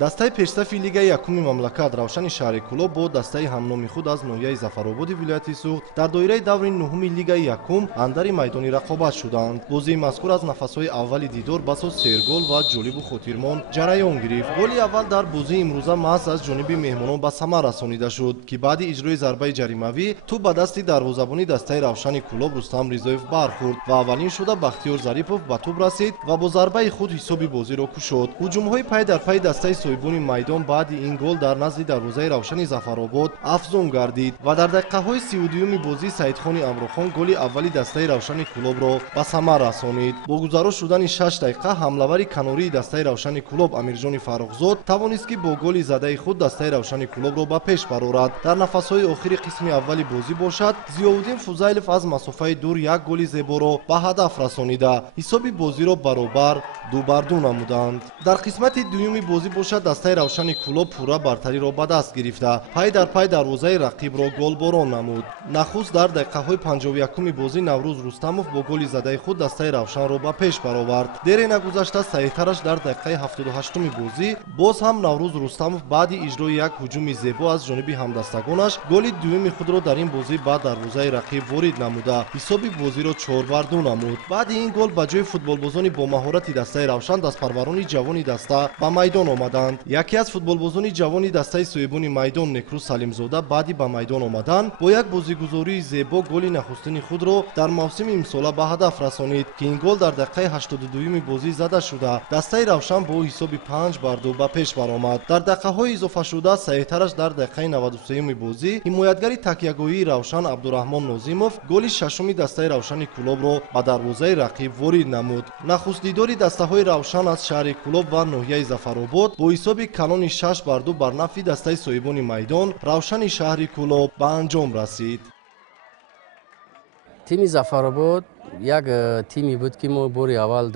дастаи пешсафи лигаи якуми мамлакат Равшани Шаҳрикуло бо дастаи ҳамноми худ аз ноҳияи Зафарободи вилояти Суғд дар доираи даври нуҳуми лигаи якум андари майдони рақобат шуданд. Бозии мазкур аз нафасҳои аввали дидор басо сергол ва ҷолибу хотирмон ҷараён гирифт. Голи аввал дар бозии имрӯза маҳз аз ҷониби меҳмонон ба самар расонида шуд ки баъди иҷрои зарбаи ҷаримавӣ тӯб ба дасти дарвозабони дастаи Равшани Кулоб Рустам Ризоев бархӯрд ва аввалин шуда Бахтиёр Зарипов ба тӯб расид ва бо зарбаи худ ҳисоби бозиро кушод. ҳуҷумҳои пай дар пайи дастаи соҳибони майдон баъди ин гол дар назди дарвозаи Равшани Зафаробод афзун гардид ва дар дақиқаҳои 32-юми бозӣ Саидхони Амрохон голи аввали дастаи Равшани Кулобро ба самар расонид. Бо гузарош шудани 6 дақиқа ҳамлавари канории дастаи Равшани Кулоб Амирҷони Фаррухзод тавонист ки бо голи задаи худ дастаи Равшани Кулобро ба пеш барорад. Дар нафасҳои охири қисми аввали бозӣ бошад, Зиёуддин Фузайлов аз масофаи дур як голи зеборо ба ҳадаф расонида ҳисоби бозиро баробар 2-2 намуданд. Дар қисмати дуюми бозӣ бошад, дастаи Равшани Кулоб пурра бартариро ба даст гирифта пай дар пай дарвозаи рақибро голборон намуд. Нахуст дар дақиқаҳои 51-уми бозӣ Наврӯз Рустамов бо голи задаи худ дастаи Равшанро ба пеш баровард. Дере нагузашта саҳитараш дар дақиқаи 78-уми бозӣ боз ҳам Наврӯз Рустамов баъди иҷрои як ҳуҷуми зебо аз ҷониби ҳамдастагонаш голи дуюми худро дар ин бозӣ ба дарвозаи рақиб ворид намуда ҳисоби бозиро 4-2 намуд. Баъди ин гол ба ҷои футболбозони бо маҳорати дастаи Равшан дастпарварони ҷавони даста ба майдон омаданд. Яке аз футболбозони ҷавони дастаи соҳибони майдон Некрӯз Салимзода баъди ба майдон омадан бо як бозигузории зебо голи нахустини худро дар мавсими имсола ба ҳадаф расонид ки ин гол дар дақиқаи 82-юми бозӣ зада шуда дастаи Равшан бо ҳисоби 5-2 ба пеш баромад. Дар дақиқаҳои изофашуда саҳитараш дар дақиқаи 93-юми бозӣ ҳимоятгари такягоҳии Равшан Абдураҳмон Нозимов голи шашуми дастаи Равшани Кулобро ба дарвозаи рақиб ворид намуд. Нахустдидори дастаҳои Равшан аз шаҳри Кулоб ва ноҳияи Зафаробод бо ҳисоби калони 6-2 бар нафъи дастаи соҳибони майдон Равшани шаҳри Кулоб ба анҷом расид. тими Зафаробод як тими буд ки мо бори аввал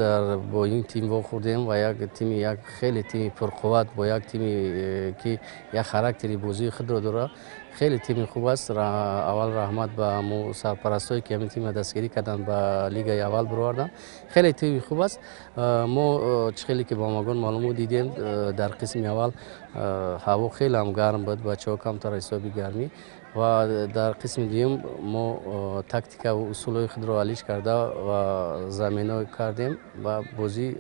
бо ин тим вохӯрдем ва як хеле тими пурқувват бо як тими ки як характери бозии худро дорад. خیلی تیم خوب است. اول رحمت به مو سرپرستایی که همین تیم دستگیری کردن به لیگ اول بردن. خیلی تیم خوب است. ما خیلی که با ماگان معلومات دیدیم در قسم اول هوا خیلی هم گرم بود، بچه‌ها کمتر حسابی گرمی و در قسم دوم ما تاکتیک و اصول خود را حلیش کرده و زمینه کردیم و بازی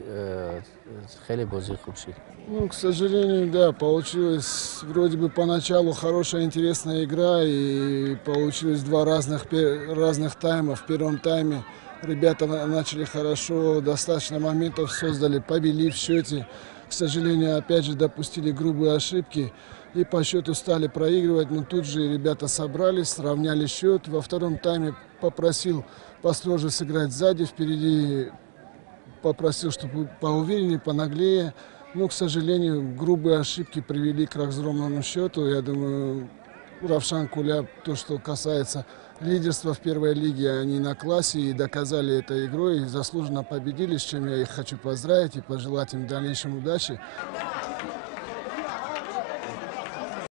خیلی بازی خوب شد. Ну, к сожалению, да, получилось вроде бы поначалу хорошая, интересная игра, и получилось два разных тайма. В первом тайме ребята начали хорошо, достаточно моментов создали, повели в счете. К сожалению, опять же, допустили грубые ошибки и по счету стали проигрывать, но тут же ребята собрались, сравняли счет. Во втором тайме попросил построже сыграть сзади, впереди попросил, чтобы поувереннее, понаглее. Но, к сожалению, грубые ошибки привели к разгромному счету. Я думаю, Равшан Куляб, то, что касается лидерства в первой лиге, они на классе и доказали это игрой, и заслуженно победили, с чем я их хочу поздравить и пожелать им в дальнейшем удачи.